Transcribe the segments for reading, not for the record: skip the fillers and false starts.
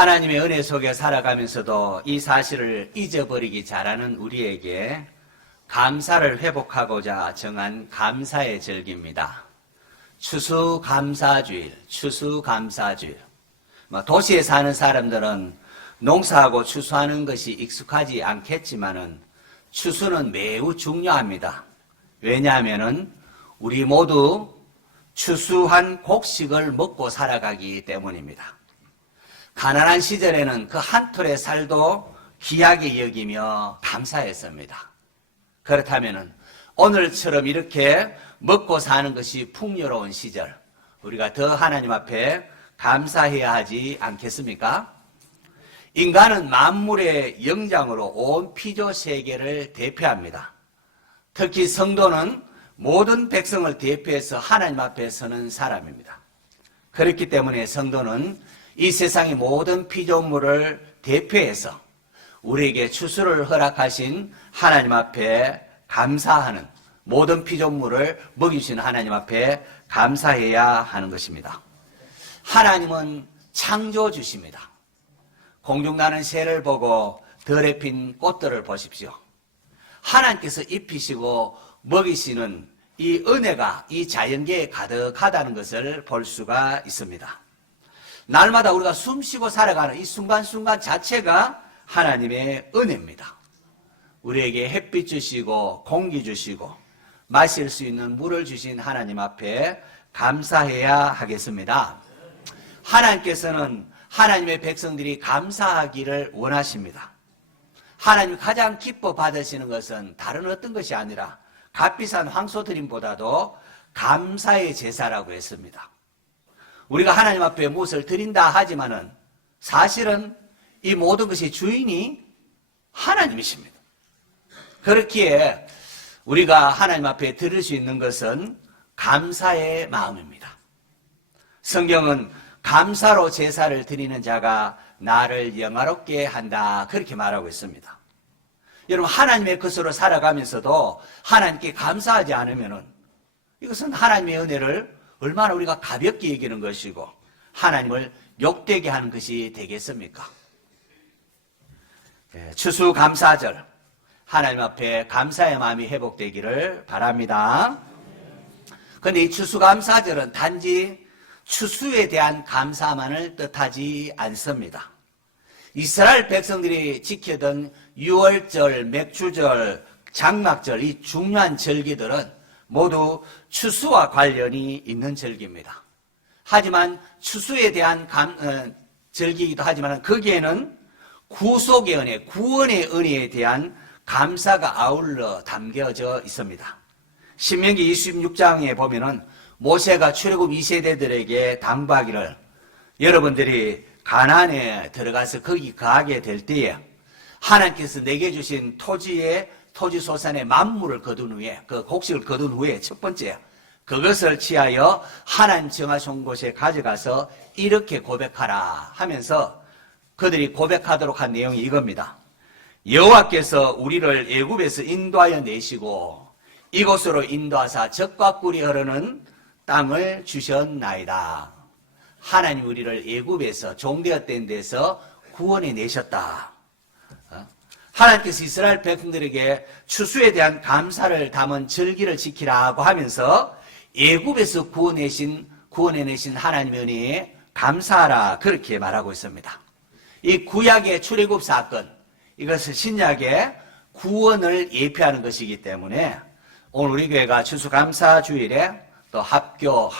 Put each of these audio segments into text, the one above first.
하나님의 은혜 속에 살아가면서도 이 사실을 잊어버리기 잘하는 우리에게 감사를 회복하고자 정한 감사의 절기입니다. 추수감사주일, 추수감사주일. 도시에 사는 사람들은 농사하고 추수하는 것이 익숙하지 않겠지만은 추수는 매우 중요합니다. 왜냐하면은 우리 모두 추수한 곡식을 먹고 살아가기 때문입니다. 가난한 시절에는 그 한 톨의 쌀도 귀하게 여기며 감사했습니다. 그렇다면은 오늘처럼 이렇게 먹고 사는 것이 풍요로운 시절, 우리가 더 하나님 앞에 감사해야 하지 않겠습니까? 인간은 만물의 영장으로 온 피조 세계를 대표합니다. 특히 성도는 모든 백성을 대표해서 하나님 앞에 서는 사람입니다. 그렇기 때문에 성도는 이 세상의 모든 피조물을 대표해서 우리에게 추수를 허락하신 하나님 앞에 감사하는, 모든 피조물을 먹이시는 하나님 앞에 감사해야 하는 것입니다. 하나님은 창조주십니다. 공중나는 새를 보고 들에 핀 꽃들을 보십시오. 하나님께서 입히시고 먹이시는 이 은혜가 이 자연계에 가득하다는 것을 볼 수가 있습니다. 날마다 우리가 숨쉬고 살아가는 이 순간순간 자체가 하나님의 은혜입니다. 우리에게 햇빛 주시고 공기 주시고 마실 수 있는 물을 주신 하나님 앞에 감사해야 하겠습니다. 하나님께서는 하나님의 백성들이 감사하기를 원하십니다. 하나님이 가장 기뻐 받으시는 것은 다른 어떤 것이 아니라 값비싼 황소드림보다도 감사의 제사라고 했습니다. 우리가 하나님 앞에 무엇을 드린다 하지만은 사실은 이 모든 것이 주인이 하나님이십니다. 그렇기에 우리가 하나님 앞에 드릴 수 있는 것은 감사의 마음입니다. 성경은 감사로 제사를 드리는 자가 나를 영화롭게 한다, 그렇게 말하고 있습니다. 여러분, 하나님의 것으로 살아가면서도 하나님께 감사하지 않으면은 이것은 하나님의 은혜를 얼마나 우리가 가볍게 여기는 것이고 하나님을 욕되게 하는 것이 되겠습니까? 추수감사절, 하나님 앞에 감사의 마음이 회복되기를 바랍니다. 그런데 이 추수감사절은 단지 추수에 대한 감사만을 뜻하지 않습니다. 이스라엘 백성들이 지키던 유월절, 맥주절, 장막절, 이 중요한 절기들은 모두 추수와 관련이 있는 절기입니다. 하지만 추수에 대한 절기이기도 하지만 거기에는 구속의 은혜, 구원의 은혜에 대한 감사가 아울러 담겨져 있습니다. 신명기 26장에 보면은 모세가 출애굽 2세대들에게 당부하기를, 여러분들이 가나안에 들어가서 거기 거하게 될 때에 하나님께서 내게 주신 토지소산의 만물을 거둔 후에, 그 곡식을 거둔 후에 첫 번째, 그것을 취하여 하나님 정하신 곳에 가져가서 이렇게 고백하라 하면서 그들이 고백하도록 한 내용이 이겁니다. 여호와께서 우리를 애굽에서 인도하여 내시고 이곳으로 인도하사 젖과 꿀이 흐르는 땅을 주셨나이다. 하나님 우리를 애굽에서 종되었던 데서 구원해 내셨다. 하나님께서 이스라엘 백성들에게 추수에 대한 감사를 담은 절기를 지키라고 하면서 애굽에서 구원해내신 하나님의 은혜에 감사하라, 그렇게 말하고 있습니다. 이 구약의 출애굽 사건, 이것은 신약의 구원을 예표하는 것이기 때문에 오늘 우리 교회가 추수감사주일에 또 학교,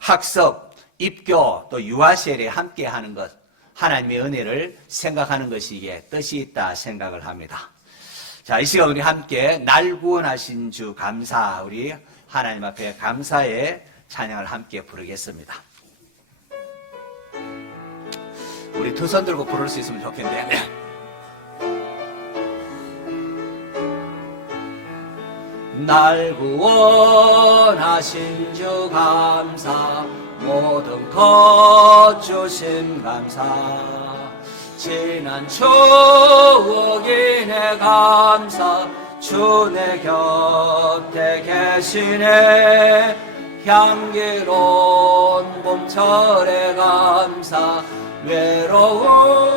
학습, 입교, 또 유아세례 함께 하는 것, 하나님의 은혜를 생각하는 것이기에 뜻이 있다 생각을 합니다. 자, 이 시간 우리 함께 날 구원하신 주 감사, 우리 하나님 앞에 감사의 찬양을 함께 부르겠습니다. 우리 두 손 들고 부를 수 있으면 좋겠는데. 날 구원하신 주 감사, 모든 것 주심 감사, 지난 추억이 내 감사, 주 내 곁에 계시네. 향기로운 봄철의 감사, 외로운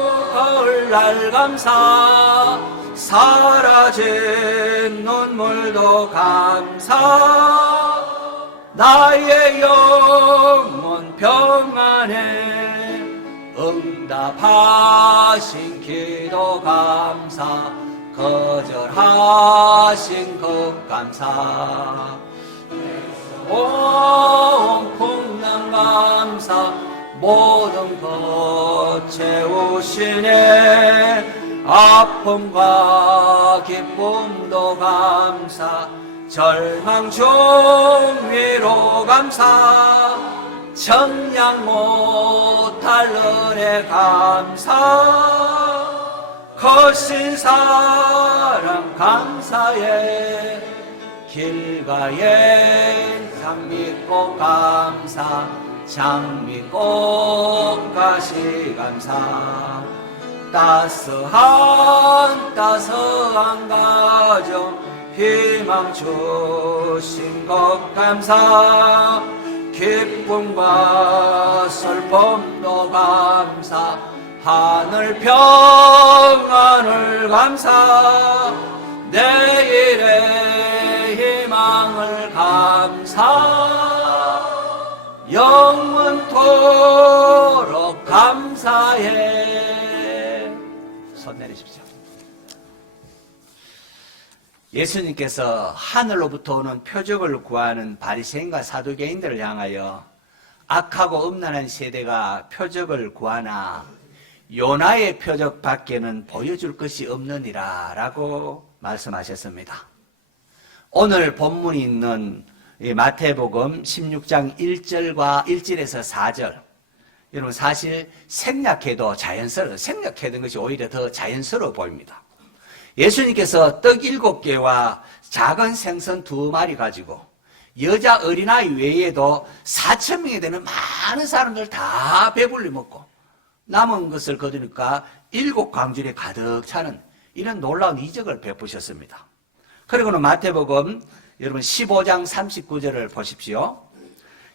오늘날 감사 사라진 눈물도 감사 나의 영혼 평안에 응답하신 기도 감사 거절하신 것 감사 온 풍랑 감사 모든 것 채우시네 아픔과 기쁨도 감사 절망 중 위로 감사 청량 못할 은혜 감사 거신 사랑 감사해 길가에 장 믿고 감사 장 믿고 가시 감사 따스한 가정 희망 주신 것 감사 기쁨과 슬픔도 감사 하늘 평안을 감사 내일의 희망을 감사 영원토록 감사해. 손 내리십시오. 예수님께서 하늘로부터 오는 표적을 구하는 바리새인과 사두개인들을 향하여 악하고 음란한 세대가 표적을 구하나 요나의 표적 밖에는 보여줄 것이 없느니라 라고 말씀하셨습니다. 오늘 본문이 있는 마태복음 16장 1절에서 4절 여러분 사실 생략해도 생략해둔 것이 오히려 더 자연스러워 보입니다. 예수님께서 떡 7개와 작은 생선 2마리 가지고 여자 어린아이 외에도 4,000명이 되는 많은 사람들 다 배불리 먹고 남은 것을 거두니까 7광줄에 가득 차는 이런 놀라운 이적을 베푸셨습니다. 그리고는 마태복음 여러분 15장 39절을 보십시오.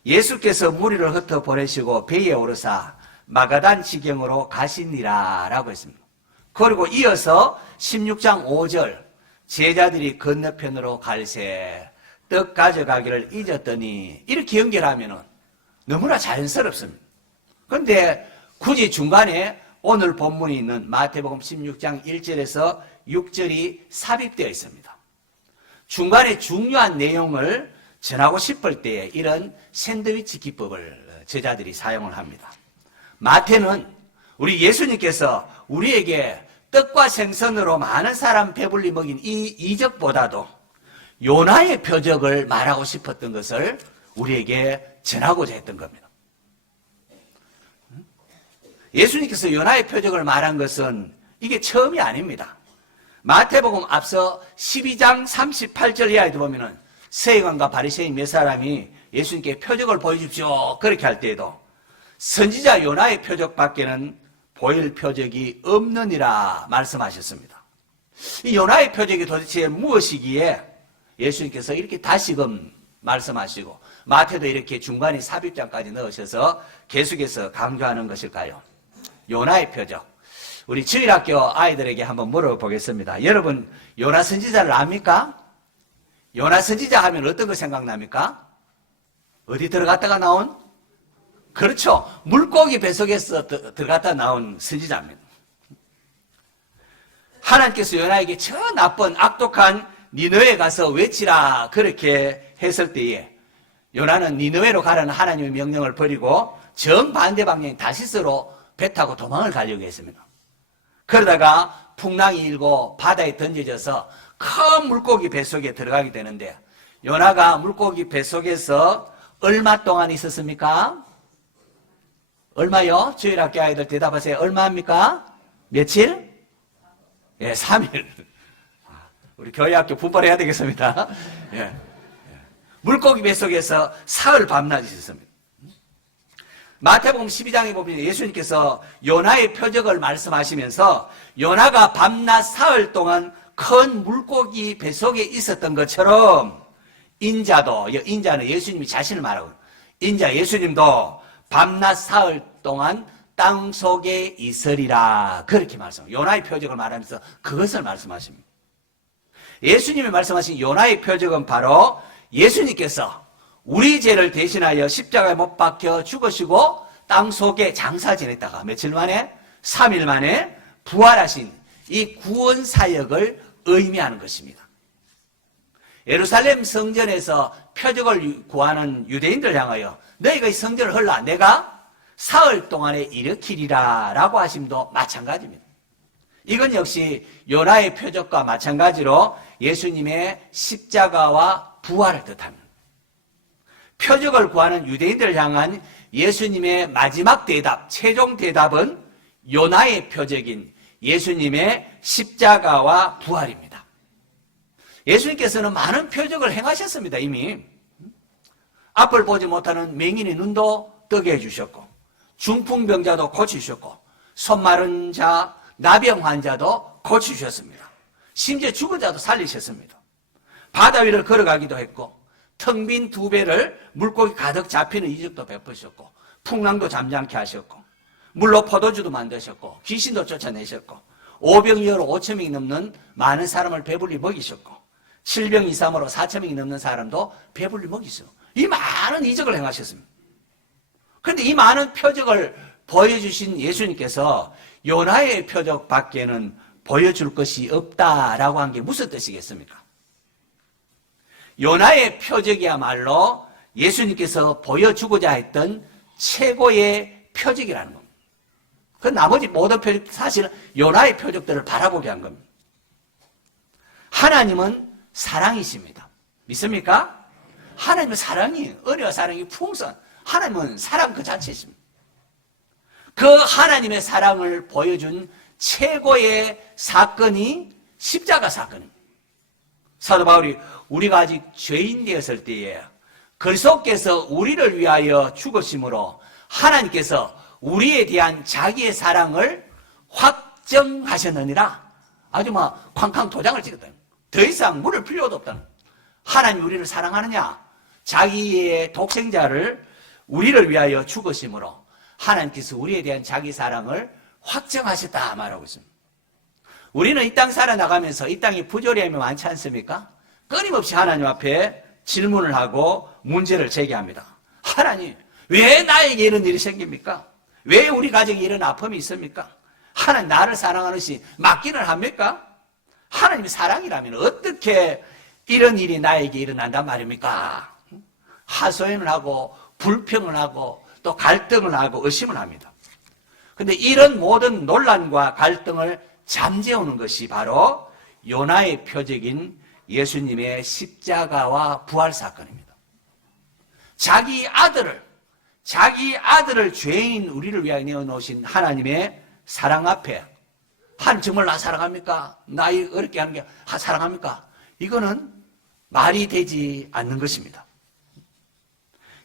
예수께서 무리를 흩어 보내시고 배에 오르사 마가단 지경으로 가시니라 라고 했습니다. 그리고 이어서 16장 5절 제자들이 건너편으로 갈새 떡 가져가기를 잊었더니 이렇게 연결하면 너무나 자연스럽습니다. 그런데 굳이 중간에 오늘 본문이 있는 마태복음 16장 1절에서 6절이 삽입되어 있습니다. 중간에 중요한 내용을 전하고 싶을 때에 이런 샌드위치 기법을 제자들이 사용을 합니다. 마태는 우리 예수님께서 우리에게 떡과 생선으로 많은 사람 배불리 먹인 이 이적보다도 요나의 표적을 말하고 싶었던 것을 우리에게 전하고자 했던 겁니다. 예수님께서 요나의 표적을 말한 것은 이게 처음이 아닙니다. 마태복음 앞서 12장 38절 이하에도 보면은 서기관과 바리새인 몇 사람이 예수님께 표적을 보여주십시오 그렇게 할 때에도 선지자 요나의 표적밖에는 보일 표적이 없느니라 말씀하셨습니다. 이 요나의 표적이 도대체 무엇이기에 예수님께서 이렇게 다시금 말씀하시고 마태도 이렇게 중간에 삽입장까지 넣으셔서 계속해서 강조하는 것일까요? 요나의 표적. 우리 주일학교 아이들에게 한번 물어보겠습니다. 여러분 요나 선지자를 압니까? 요나 선지자 하면 어떤 거 생각납니까? 어디 들어갔다가 나온? 그렇죠. 물고기 뱃속에서 들어갔다 나온 선지자입니다. 하나님께서 요나에게 저 나쁜 악독한 니느웨에 가서 외치라 그렇게 했을 때에 요나는 니느웨로 가라는 하나님의 명령을 버리고 정반대 방향인 다시스로 배 타고 도망을 가려고 했습니다. 그러다가 풍랑이 일고 바다에 던져져서 큰 물고기 뱃속에 들어가게 되는데 요나가 물고기 뱃속에서 얼마 동안 있었습니까? 얼마요? 주일학교 아이들 대답하세요. 얼마입니까? 며칠? 예, 3일. 우리 교회학교 분발해야 되겠습니다. 예. 물고기 뱃속에서 사흘 밤낮 있었습니다. 마태복음 12장에 보면 예수님께서 요나의 표적을 말씀하시면서 요나가 밤낮 사흘 동안 큰 물고기 뱃속에 있었던 것처럼 인자도, 인자는 예수님이 자신을 말하고 인자 예수님도 밤낮 사흘 동안 땅 속에 있으리라. 그렇게 말씀합니다. 요나의 표적을 말하면서 그것을 말씀하십니다. 예수님이 말씀하신 요나의 표적은 바로 예수님께서 우리 죄를 대신하여 십자가에 못 박혀 죽으시고 땅 속에 장사 지냈다가 며칠 만에 3일 만에 부활하신 이 구원 사역을 의미하는 것입니다. 예루살렘 성전에서 표적을 구하는 유대인들 향하여 너희가 이 성전을 헐라 내가 사흘 동안에 일으키리라 라고 하심도 마찬가지입니다. 이건 역시 요나의 표적과 마찬가지로 예수님의 십자가와 부활을 뜻합니다. 표적을 구하는 유대인들을 향한 예수님의 마지막 대답, 최종 대답은 요나의 표적인 예수님의 십자가와 부활입니다. 예수님께서는 많은 표적을 행하셨습니다. 이미 앞을 보지 못하는 맹인의 눈도 뜨게 해주셨고 중풍병자도 고치셨고 손 마른 자, 나병 환자도 고치셨습니다. 심지어 죽은 자도 살리셨습니다. 바다 위를 걸어가기도 했고 텅 빈 두 배를 물고기 가득 잡히는 이적도 베푸셨고 풍랑도 잠잠케 하셨고 물로 포도주도 만드셨고 귀신도 쫓아내셨고 오병이어로 5,000명이 넘는 많은 사람을 배불리 먹이셨고 7병 이삼으로 4,000명이 넘는 사람도 배불리 먹이셨고 이 많은 이적을 행하셨습니다. 그런데 이 많은 표적을 보여주신 예수님께서 요나의 표적 밖에는 보여줄 것이 없다라고 한 게 무슨 뜻이겠습니까? 요나의 표적이야말로 예수님께서 보여주고자 했던 최고의 표적이라는 겁니다. 그 나머지 모든 표적, 사실은 요나의 표적들을 바라보게 한 겁니다. 하나님은 사랑이십니다. 믿습니까? 하나님은 사랑이에요. 은혜와 사랑이 풍성한 하나님은 사랑 그 자체이십니다. 그 하나님의 사랑을 보여준 최고의 사건이 십자가 사건입니다. 사도 바울이 우리가 아직 죄인 되었을 때에 그리스도께서 우리를 위하여 죽으심으로 하나님께서 우리에 대한 자기의 사랑을 확정하셨느니라. 아주 막 쾅쾅 도장을 찍었다. 더 이상 물을 필요도 없다. 하나님 우리를 사랑하느냐? 자기의 독생자를 우리를 위하여 죽으심으로 하나님께서 우리에 대한 자기 사랑을 확정하셨다 말하고 있습니다. 우리는 이 땅 살아나가면서 이 땅이 부조리함이 많지 않습니까? 끊임없이 하나님 앞에 질문을 하고 문제를 제기합니다. 하나님, 왜 나에게 이런 일이 생깁니까? 왜 우리 가정에 이런 아픔이 있습니까? 하나님 나를 사랑하는 시 맞기는 합니까? 하나님이 사랑이라면 어떻게 이런 일이 나에게 일어난단 말입니까? 하소연을 하고 불평을 하고 또 갈등을 하고 의심을 합니다. 그런데 이런 모든 논란과 갈등을 잠재우는 것이 바로 요나의 표적인 예수님의 십자가와 부활 사건입니다. 자기 아들을 죄인 우리를 위하여 내어놓으신 하나님의 사랑 앞에 하나님 정말 나 사랑합니까? 나 어렵게 하는 게 사랑합니까? 이거는 말이 되지 않는 것입니다.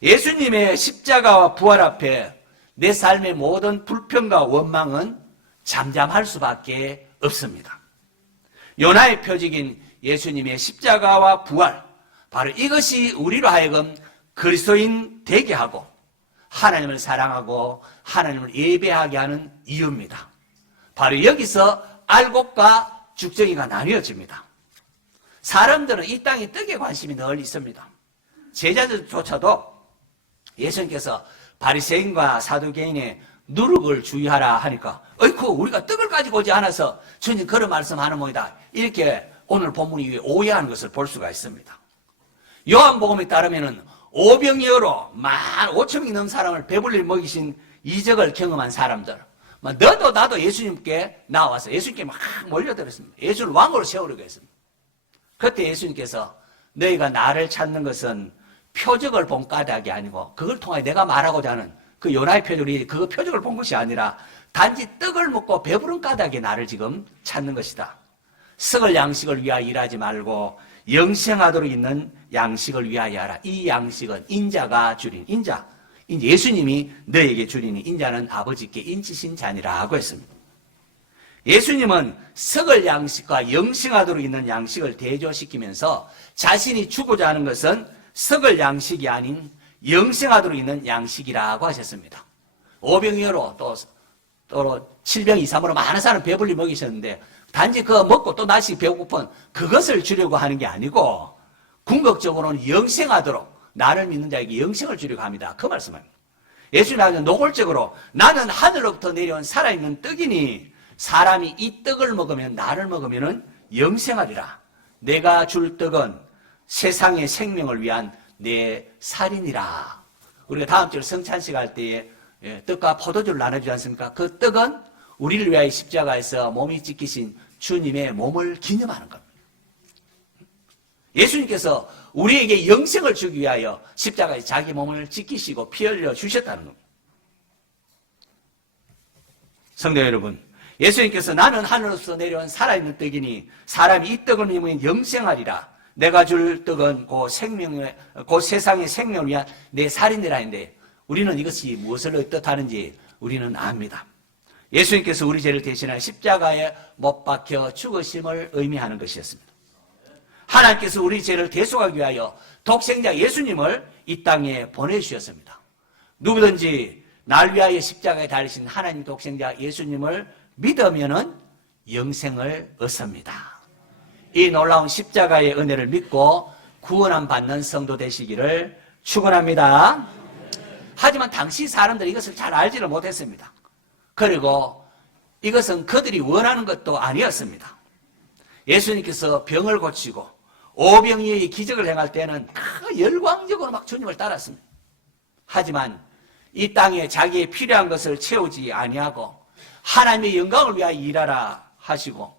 예수님의 십자가와 부활 앞에 내 삶의 모든 불평과 원망은 잠잠할 수밖에 없습니다. 요나의 표적인 예수님의 십자가와 부활, 바로 이것이 우리로 하여금 그리스도인 되게 하고 하나님을 사랑하고 하나님을 예배하게 하는 이유입니다. 바로 여기서 알곡과 죽정이가 나뉘어집니다. 사람들은 이 땅의 떡에 관심이 늘 있습니다. 제자들조차도 예수님께서 바리새인과 사두개인의 누룩을 주의하라 하니까 어이쿠 우리가 떡을 가지고 오지 않아서 주님 그런 말씀하는 모이다. 이렇게 오늘 본문이 오해하는 것을 볼 수가 있습니다. 요한복음에 따르면은 오병이어로 15,000명이 넘는 사람을 배불리 먹이신 이적을 경험한 사람들, 너도 나도 예수님께 나와서 예수님께 막 몰려들었습니다. 예수를 왕으로 세우려고 했습니다. 그때 예수님께서 너희가 나를 찾는 것은 표적을 본 까닭이 아니고 그걸 통해 내가 말하고자 하는 그 요나의 표적이 그 표적을 본 것이 아니라 단지 떡을 먹고 배부른 까닭에 나를 지금 찾는 것이다. 썩을 양식을 위하여 일하지 말고 영생하도록 있는 양식을 위하여 하라. 이 양식은 인자가 주린 인자. 예수님이 너에게 주리니 인자는 아버지께 인치신 자니라고 했습니다. 예수님은 썩을 양식과 영생하도록 있는 양식을 대조시키면서 자신이 주고자 하는 것은 썩을 양식이 아닌 영생하도록 있는 양식이라고 하셨습니다. 오병이어로 또 또 7병 이상으로 많은 사람 배불리 먹이셨는데 단지 그거 먹고 또 다시 배고픈 그것을 주려고 하는 게 아니고 궁극적으로는 영생하도록 나를 믿는 자에게 영생을 주려고 합니다. 그 말씀입니다. 예수님이 아주 노골적으로 나는 하늘로부터 내려온 살아있는 떡이니 사람이 이 떡을 먹으면 나를 먹으면 영생하리라. 내가 줄 떡은 세상의 생명을 위한 내 살이니라. 우리가 다음 주 성찬식 할 때에 떡과 포도주를 나눠주지 않습니까? 그 떡은 우리를 위하여 십자가에서 몸이 찢기신 주님의 몸을 기념하는 겁니다. 예수님께서 우리에게 영생을 주기 위하여 십자가에 자기 몸을 찢기시고 피 흘려 주셨다는 겁니다. 성도 여러분, 예수님께서 나는 하늘로서 내려온 살아있는 떡이니 사람이 이 떡을 먹으면 영생하리라. 내가 줄 떡은 그 세상의 생명을 위한 내 살인이라 했는데 우리는 이것이 무엇을 뜻하는지 우리는 압니다. 예수님께서 우리 죄를 대신하여 십자가에 못 박혀 죽으심을 의미하는 것이었습니다. 하나님께서 우리 죄를 대속하기 위하여 독생자 예수님을 이 땅에 보내주셨습니다. 누구든지 날 위하여 십자가에 달리신 하나님 독생자 예수님을 믿으면은 영생을 얻습니다. 이 놀라운 십자가의 은혜를 믿고 구원함 받는 성도 되시기를 축원합니다. 하지만 당시 사람들이 이것을 잘 알지를 못했습니다. 그리고 이것은 그들이 원하는 것도 아니었습니다. 예수님께서 병을 고치고 오병이어의 기적을 행할 때는 열광적으로 막 주님을 따랐습니다. 하지만 이 땅에 자기의 필요한 것을 채우지 아니하고 하나님의 영광을 위하여 일하라 하시고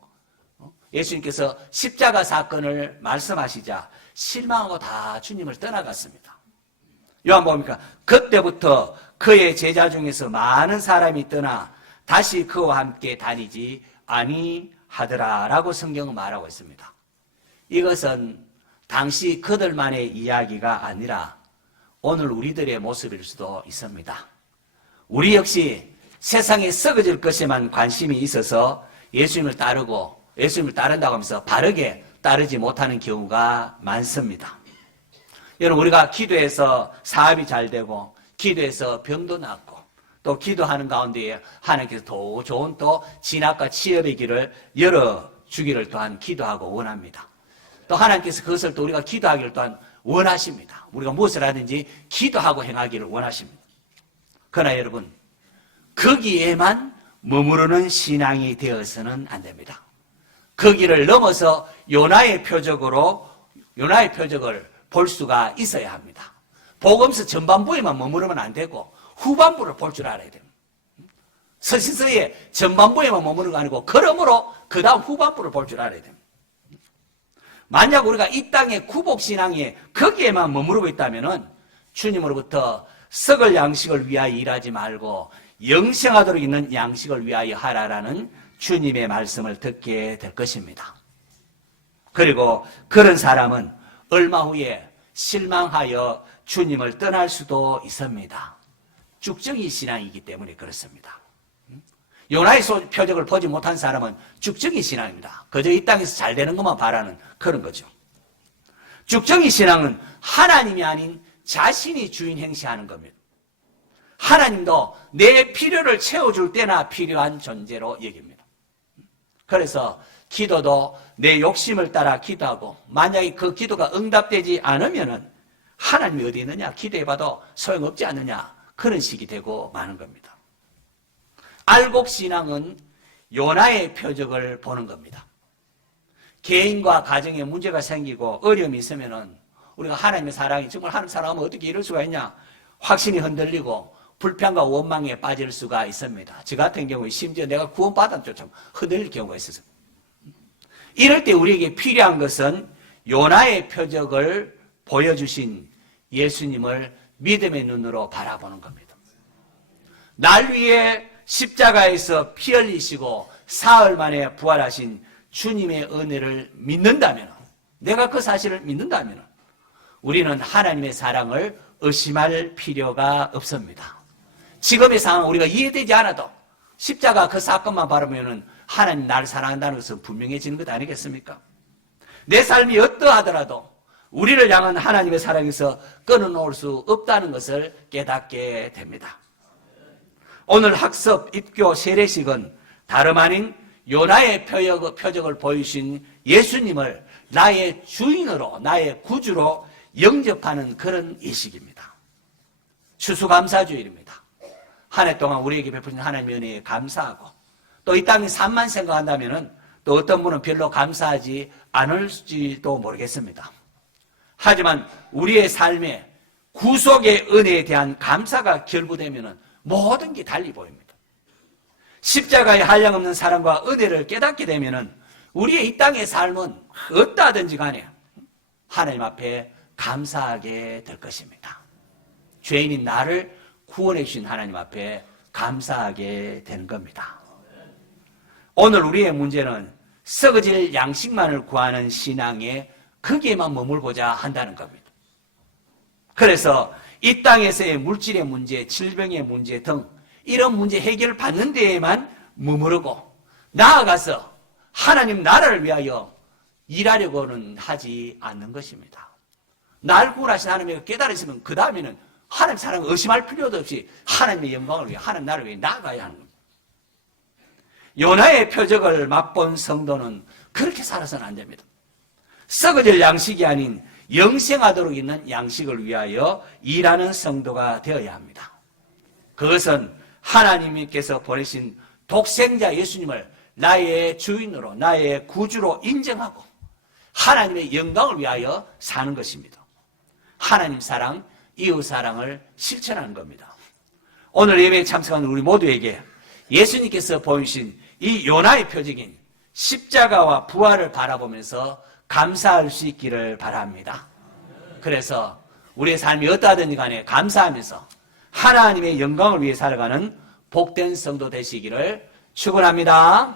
예수님께서 십자가 사건을 말씀하시자 실망하고 다 주님을 떠나갔습니다. 요한복음 보니까 그때부터 그의 제자 중에서 많은 사람이 떠나 다시 그와 함께 다니지 아니하더라라고 성경은 말하고 있습니다. 이것은 당시 그들만의 이야기가 아니라 오늘 우리들의 모습일 수도 있습니다. 우리 역시 세상에 썩어질 것에만 관심이 있어서 예수님을 따른다고 하면서 바르게 따르지 못하는 경우가 많습니다. 여러분, 우리가 기도해서 사업이 잘 되고 기도해서 병도 낫고 또 기도하는 가운데에 하나님께서 더 좋은 또 진학과 취업의 길을 열어주기를 또한 기도하고 원합니다. 또 하나님께서 그것을 또 우리가 기도하기를 또한 원하십니다. 우리가 무엇을 하든지 기도하고 행하기를 원하십니다. 그러나 여러분, 거기에만 머무르는 신앙이 되어서는 안 됩니다. 거기를 넘어서 요나의 표적을 볼 수가 있어야 합니다. 복음서 전반부에만 머무르면 안 되고 후반부를 볼 줄 알아야 됩니다. 서신서의 전반부에만 머무르는 거 아니고 그러므로 그 다음 후반부를 볼 줄 알아야 됩니다. 만약 우리가 이 땅의 구복신앙에 거기에만 머무르고 있다면 주님으로부터 썩을 양식을 위하여 일하지 말고 영생하도록 있는 양식을 위하여 하라라는 주님의 말씀을 듣게 될 것입니다. 그리고 그런 사람은 얼마 후에 실망하여 주님을 떠날 수도 있습니다. 죽정이 신앙이기 때문에 그렇습니다. 요나의 표적을 보지 못한 사람은 죽정이 신앙입니다. 그저 이 땅에서 잘 되는 것만 바라는 그런 거죠. 죽정이 신앙은 하나님이 아닌 자신이 주인 행시하는 겁니다. 하나님도 내 필요를 채워줄 때나 필요한 존재로 여깁니다. 그래서 기도도 내 욕심을 따라 기도하고 만약에 그 기도가 응답되지 않으면 하나님이 어디 있느냐 기도해봐도 소용없지 않느냐 그런 식이 되고 마는 겁니다. 알곡신앙은 요나의 표적을 보는 겁니다. 개인과 가정에 문제가 생기고 어려움이 있으면 우리가 하나님의 사랑이 정말 하나님 사랑하면 어떻게 이럴 수가 있냐 확신이 흔들리고 불평과 원망에 빠질 수가 있습니다. 저 같은 경우에 심지어 내가 구원받은 좀 흔들릴 경우가 있어서 이럴 때 우리에게 필요한 것은 요나의 표적을 보여주신 예수님을 믿음의 눈으로 바라보는 겁니다. 날 위해 십자가에서 피 흘리시고 사흘 만에 부활하신 주님의 은혜를 믿는다면 내가 그 사실을 믿는다면 우리는 하나님의 사랑을 의심할 필요가 없습니다. 지금의 상황 우리가 이해되지 않아도 십자가 그 사건만 바라보면 하나님 나를 사랑한다는 것은 분명해지는 것 아니겠습니까? 내 삶이 어떠하더라도 우리를 향한 하나님의 사랑에서 끊어놓을 수 없다는 것을 깨닫게 됩니다. 오늘 학습, 입교, 세례식은 다름 아닌 요나의 표적을 보이신 예수님을 나의 주인으로, 나의 구주로 영접하는 그런 예식입니다. 추수감사주일입니다. 한 해 동안 우리에게 베푸신 하나님의 은혜에 감사하고, 또 이 땅의 삶만 생각한다면 또 어떤 분은 별로 감사하지 않을지도 모르겠습니다. 하지만 우리의 삶에 구속의 은혜에 대한 감사가 결부되면 모든 게 달리 보입니다. 십자가의 한량없는 사랑과 은혜를 깨닫게 되면 우리의 이 땅의 삶은 어떠하든지 간에 하나님 앞에 감사하게 될 것입니다. 죄인인 나를 구원해 주신 하나님 앞에 감사하게 되는 겁니다. 오늘 우리의 문제는 썩어질 양식만을 구하는 신앙에 거기에만 머물고자 한다는 겁니다. 그래서 이 땅에서의 물질의 문제, 질병의 문제 등 이런 문제 해결받는 데에만 머무르고 나아가서 하나님 나라를 위하여 일하려고는 하지 않는 것입니다. 날 구원하신 하나님을 깨달으시면 그 다음에는 하나님 사랑을 의심할 필요도 없이 하나님의 영광을 위해 하나님 나라를 위해 나아가야 하는 겁니다. 요나의 표적을 맛본 성도는 그렇게 살아서는 안 됩니다. 썩어질 양식이 아닌 영생하도록 있는 양식을 위하여 일하는 성도가 되어야 합니다. 그것은 하나님께서 보내신 독생자 예수님을 나의 주인으로, 나의 구주로 인정하고 하나님의 영광을 위하여 사는 것입니다. 하나님 사랑, 이웃 사랑을 실천하는 겁니다. 오늘 예배에 참석하는 우리 모두에게 예수님께서 보이신 이 요나의 표적인 십자가와 부활을 바라보면서 감사할 수 있기를 바랍니다. 그래서 우리의 삶이 어떠하든지 간에 감사하면서 하나님의 영광을 위해 살아가는 복된 성도 되시기를 축원합니다.